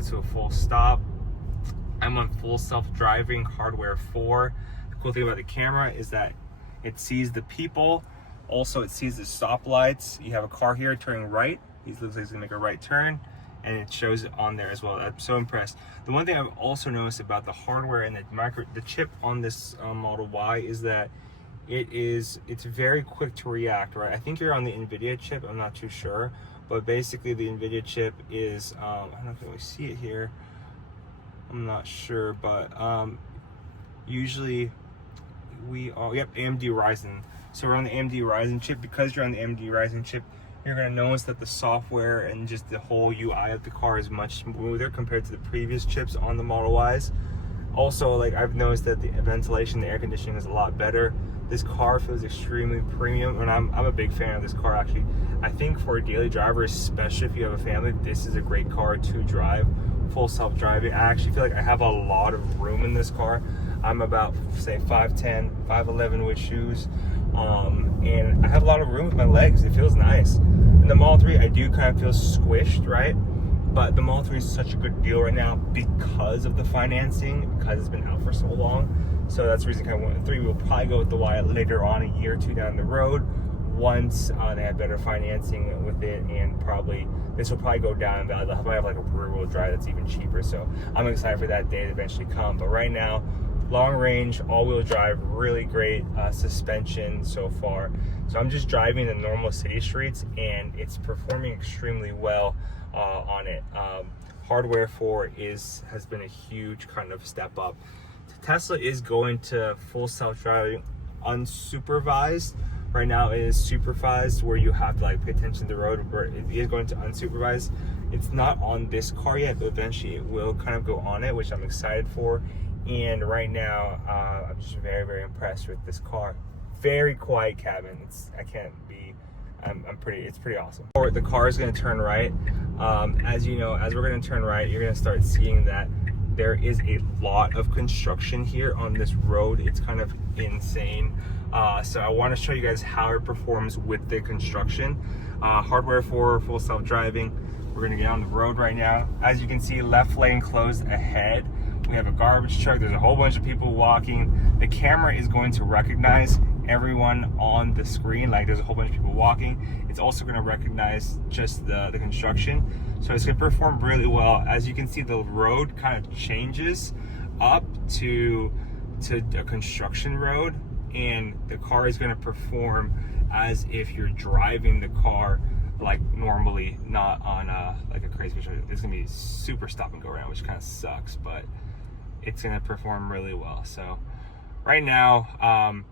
go to a full stop. I'm on full self-driving hardware 4. The cool thing about the camera is that it sees the people. Also, it sees the stoplights. You have a car here turning right. He looks like he's gonna make a right turn, and it shows it on there as well. I'm so impressed. The one thing I've also noticed about the hardware and the chip on this Model Y is that it's very quick to react, right? I think you're on the NVIDIA chip, I'm not too sure, but basically the NVIDIA chip is, I don't know if you can see it here, I'm not sure, but usually AMD Ryzen. So we're on the AMD Ryzen chip. Because you're on the AMD Ryzen chip, you're gonna notice that the software and just the whole UI of the car is much smoother compared to the previous chips on the Model Ys. Also, like, I've noticed that the ventilation, the air conditioning is a lot better. This car feels extremely premium, and I'm a big fan of this car actually. I think for a daily driver, especially if you have a family, this is a great car to drive, full self-driving. I actually feel like I have a lot of room in this car. I'm about, say, 5'10", 5'11" with shoes, and I have a lot of room with my legs. It feels nice. In the Model 3, I do kind of feel squished, right? But the Model 3 is such a good deal right now because of the financing, because it's been out for so long. So that's the reason I kind of went with the 3. We'll probably go with the Y later on, a year or two down the road, once they have better financing with it, and probably this will probably go down in value. They'll probably have like a rear-wheel drive that's even cheaper. So I'm excited for that day to eventually come. But right now, long range, all-wheel drive, really great suspension so far. So I'm just driving the normal city streets, and it's performing extremely well on it. Hardware 4 has been a huge kind of step up. Tesla is going to full self-driving unsupervised. Right now it is supervised, where you have to like pay attention to the road, where it is going to unsupervised. It's not on this car yet, but eventually it will kind of go on it, which I'm excited for. And right now I'm just very, very impressed with this car. Very quiet cabin. It's pretty awesome. The car is going to turn right. As you know, as we're going to turn right, you're going to start seeing that there is a lot of construction here on this road. It's kind of insane. So I want to show you guys how it performs with the construction. Hardware 4, full self-driving. We're going to get on the road right now. As you can see, left lane closed ahead. We have a garbage truck. There's a whole bunch of people walking. The camera is going to recognize everyone on the screen. Like, there's a whole bunch of people walking. It's also going to recognize just the construction. So it's going to perform really well. As you can see, the road kind of changes up to a construction road, and the car is going to perform as if you're driving the car like normally, not on like a crazy construction. It's going to be super stop and go around, which kind of sucks, but it's going to perform really well. So right now,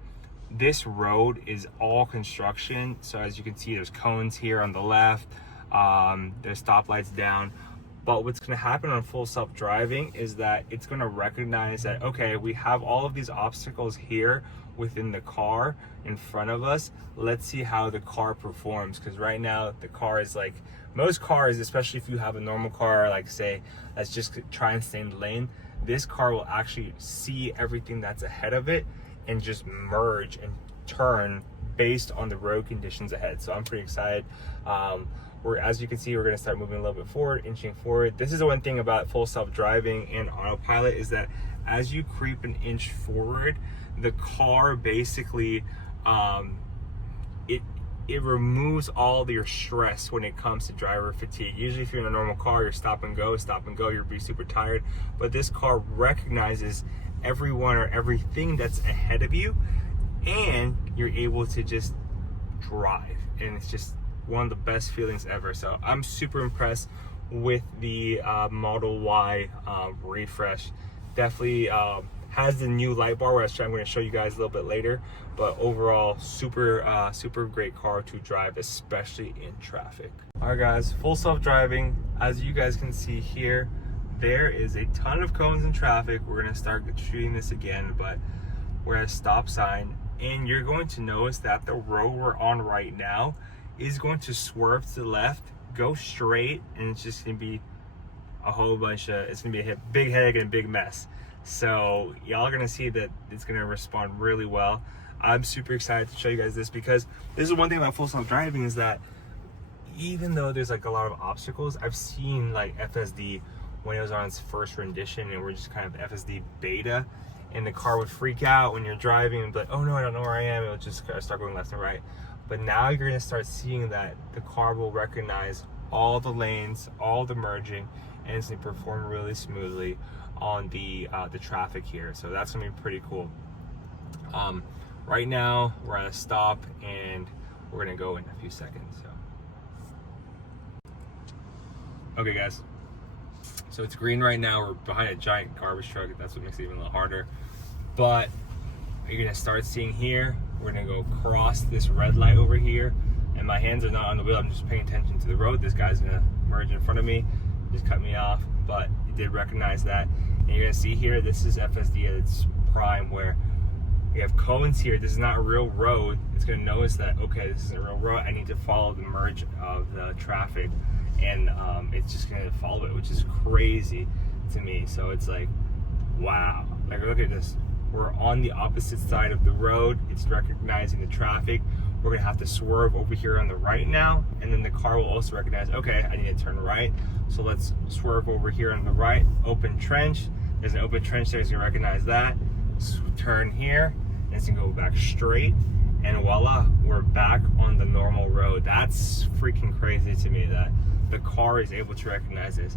this road is all construction. So as you can see, there's cones here on the left. There's stoplights down. But what's going to happen on full self-driving is that it's going to recognize that, okay, we have all of these obstacles here within the car in front of us. Let's see how the car performs. Because right now the car is like, most cars, especially if you have a normal car, like say, let's just try and stay in the lane, this car will actually see everything that's ahead of it and just merge and turn based on the road conditions ahead. So I'm pretty excited. As you can see, we're going to start moving a little bit forward, inching forward. This is the one thing about full self-driving and autopilot, is that as you creep an inch forward, the car basically it removes all of your stress when it comes to driver fatigue. Usually if you're in a normal car, you're stop and go, you'll be super tired. But this car recognizes everyone or everything that's ahead of you, and you're able to just drive, and it's just one of the best feelings ever. So I'm super impressed with the Model Y refresh. Definitely has the new light bar, which I'm going to show you guys a little bit later. But overall, super great car to drive, especially in traffic. All right, guys, full self-driving. As you guys can see here, there is a ton of cones in traffic. We're going to start shooting this again, but we're at a stop sign, and you're going to notice that the road we're on right now is going to swerve to the left, go straight, and it's just going to be a whole bunch of, it's going to be a big headache and a big mess. So y'all are going to see that it's going to respond really well. I'm super excited to show you guys this, because this is one thing about full self-driving, is that even though there's like a lot of obstacles, I've seen like FSD when it was on its first rendition and we're just kind of FSD beta, and the car would freak out when you're driving and be like, oh no, I don't know where I am. It would just kind of start going left and right. But now you're gonna start seeing that the car will recognize all the lanes, all the merging, and it's gonna perform really smoothly on the traffic here. So that's gonna be pretty cool. Right now we're at a stop and we're gonna go in a few seconds. So, okay guys, so it's green right now. We're behind a giant garbage truck. That's what makes it even a little harder. But you're gonna start seeing here, we're gonna go cross this red light over here, and my hands are not on the wheel. I'm just paying attention to the road. This guy's gonna merge in front of me, just cut me off, but it did recognize that. And you're gonna see here, this is FSD at its prime, where we have cones here. This is not a real road. It's gonna notice that, okay, this isn't a real road. I need to follow the merge of the traffic, and it's just gonna follow it, which is crazy to me. So it's like, wow, like look at this. We're on the opposite side of the road. It's recognizing the traffic. We're gonna have to swerve over here on the right now, and then the car will also recognize, okay, I need to turn right. So let's swerve over here on the right, open trench. There's an open trench there, so you recognize that. So turn here, and it's gonna go back straight, and voila, we're back on the normal road. That's freaking crazy to me that the car is able to recognize this.